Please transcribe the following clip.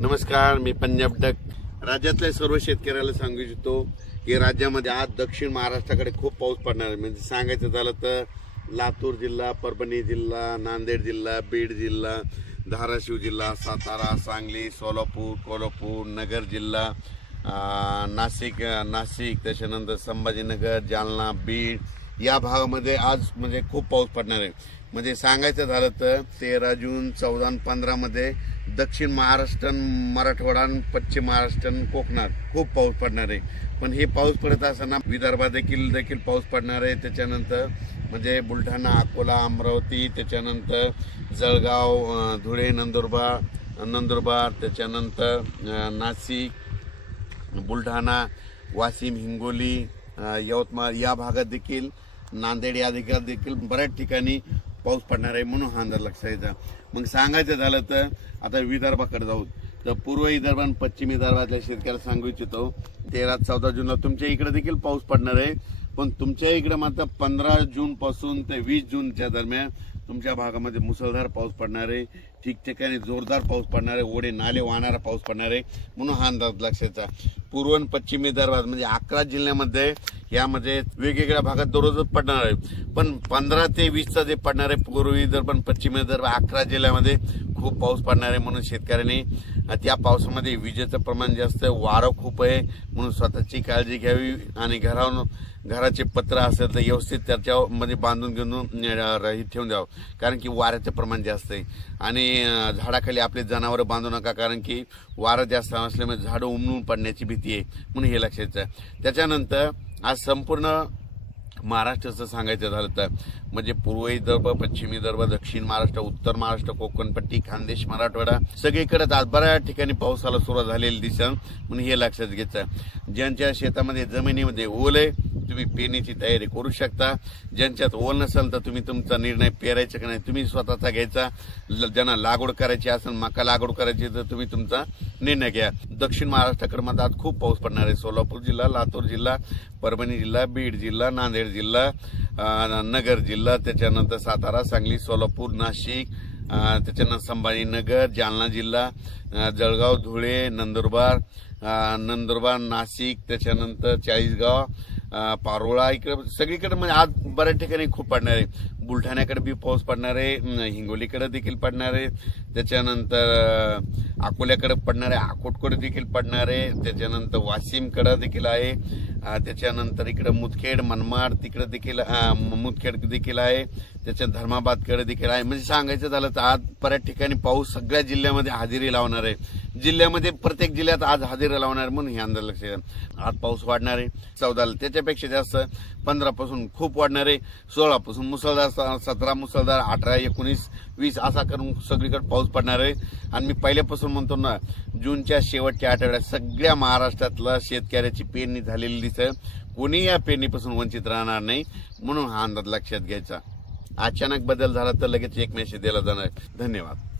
नमस्कार, मी पंजाब डक. राज्यातल्या सर्व शेतकऱ्याला सांगू इच्छितो की राज्यामध्ये आज दक्षिण महाराष्ट्राकडे खूप पाऊस पडणार आहे. म्हणजे सांगायचं झालं तर लातूर जिल्हा, परभणी जिल्हा, नांदेड जिल्हा, बीड जिल्हा, धाराशिव जिल्हा, सातारा, सांगली, सोलापूर, कोल्हापूर, नगर जिल्हा, नाशिक, त्याच्यानंतर संभाजीनगर, जालना, बीड या भागामध्ये आज म्हणजे खूप पाऊस पडणार आहे. म्हणजे सांगायचं झालं तर 13 जून, 14 आणि 15 मध्ये दक्षिण महाराष्ट्र, मराठवाडा, पश्चिम महाराष्ट्र, कोकणात खूप पाऊस पडणार आहे. पण हे पाऊस पडत असताना विदर्भात देखील पाऊस पडणार आहे. त्याच्यानंतर म्हणजे बुलढाणा, अकोला, अमरावती, त्याच्यानंतर जळगाव, धुळे, नंदुरबार, त्याच्यानंतर नाशिक, बुलढाणा, वाशिम, हिंगोली, यवतमाळ या भागात देखील, नांदेड या देखील बऱ्याच ठिकाणी पाऊस पडणार आहे. म्हणून हा अंदाज लक्षात घ्यायचा. मग सांगायचं झालं तर आता विदर्भाकडे जाऊ तर पूर्व विदर्भ आणि पश्चिम विदर्भातल्या शेतकऱ्याला सांगू इच्छितो 13-14 जूनला तुमच्या इकडे देखील पाऊस पडणार आहे. पण तुमच्या इकडे मात्र 15 जून पासून ते 20 जूनच्या दरम्यान तुमच्या भागामध्ये मुसळधार पाऊस पडणार आहे. ठिकठिकाणी जोरदार पाऊस पडणार आहे. ओढे नाले वाहणारा पाऊस पडणार आहे. म्हणून हा अंदाज लक्षाचा. पूर्व आणि पश्चिम विदर्भात म्हणजे 11 जिल्ह्यामध्ये यामध्ये वेगवेगळ्या भागात दररोजच पडणार आहे. पण 15 ते 20चा जे पडणार आहे पूर्व विदर्भ आणि पश्चिम विदर्भ 11 जिल्ह्यामध्ये खूप पाऊस पडणार आहे. म्हणून शेतकऱ्यांनी त्या पावसामध्ये विजेचं प्रमाण जास्त आहे, वारं खूप आहे. म्हणून स्वतःची काळजी घ्यावी आणि घराचे पत्र असेल तर व्यवस्थित त्याच्यामध्ये बांधून घेऊन ठेवून द्यावं. कारण की वाऱ्याचं प्रमाण जास्त आहे. आणि झाडाखाली आपले जनावर बांधू नका, कारण की वारं जास्त असल्यामुळे झाडं उमळून पडण्याची भीती आहे. म्हणून हे लक्षात आहे. त्याच्यानंतर आज संपूर्ण महाराष्ट्राचं सांगायचं झालं तर म्हणजे पूर्व विदर्भ, पश्चिम विदर्भ, दक्षिण महाराष्ट्र, उत्तर महाराष्ट्र, कोकणपट्टी, खानदेश, मराठवाडा सगळीकडे आज बऱ्याच ठिकाणी पावसाला सुरुवात झालेली दिसत. म्हणून हे लक्षात घ्यायचं. ज्यांच्या शेतामध्ये जमिनीमध्ये ओल आहे तुम्ही पेरणीची तयारी करू शकता. ज्यांच्यात ओल नसेल तर तुम्ही तुमचा निर्णय पेरायचा का नाही तुम्ही स्वतःचा घ्यायचा. ज्यांना लागवड करायची असेल, मका लागवड करायची तर तुम्ही तुमचा निर्णय घ्या. दक्षिण महाराष्ट्राकडे मध्ये आज खूप पाऊस पडणार आहे. सोलापूर जिल्हा, लातूर जिल्हा, परभणी जिल्हा, बीड जिल्हा, नांदेड जिल्हा, नगर जिल्हा, त्याच्यानंतर सातारा, सांगली, सोलापूर, नाशिक, त्याच्यानंतर संभाजीनगर, जालना जिल्हा, जळगाव, धुळे, नंदुरबार, नाशिक, त्याच्यानंतर चाळीसगाव, पारोळा इकडे सगळीकडे म्हणजे आज बऱ्याच ठिकाणी खूप पडणार आहे. बुलढाण्याकडे बी पाऊस पडणार आहे, हिंगोलीकडे देखील पडणार आहे, त्याच्यानंतर अकोल्याकडे पडणार आहे, अकोटकडे देखील पडणार आहे, त्याच्यानंतर वाशिमकडे देखील आहे, त्याच्यानंतर इकडे मुदखेड, मनमाड तिकडे देखील मुदखेड देखील आहे, त्याच्या धर्माबादकडे देखील आहे. म्हणजे सांगायचं झालं तर आज बऱ्याच ठिकाणी पाऊस सगळ्या जिल्ह्यामध्ये हजेरी लावणार आहे. जिल्ह्यामध्ये प्रत्येक जिल्ह्यात आज हजेरी लावणार आहे. म्हणून हे अंदाज लक्षात. आज पाऊस वाढणार आहे 14ला, त्याच्यापेक्षा जास्त 15 पासून खूप वाढणार आहे. 16 पासून मुसळधार, 17 मुसळधार, 18, 19, 20 असा करून सगळीकडे पाऊस पडणार आहे. आणि मी पहिल्यापासून म्हणतो ना, जूनच्या शेवटच्या आठवड्यात सगळ्या महाराष्ट्रातला शेतकऱ्याची पेरणी झालेली दिसेल. कोणी या पेरणीपासून वंचित राहणार नाही. म्हणून हा अंदाज लक्षात घ्यायचा. अचानक बदल झाला तर लगेच एक मेसेज दिला जाणार. धन्यवाद.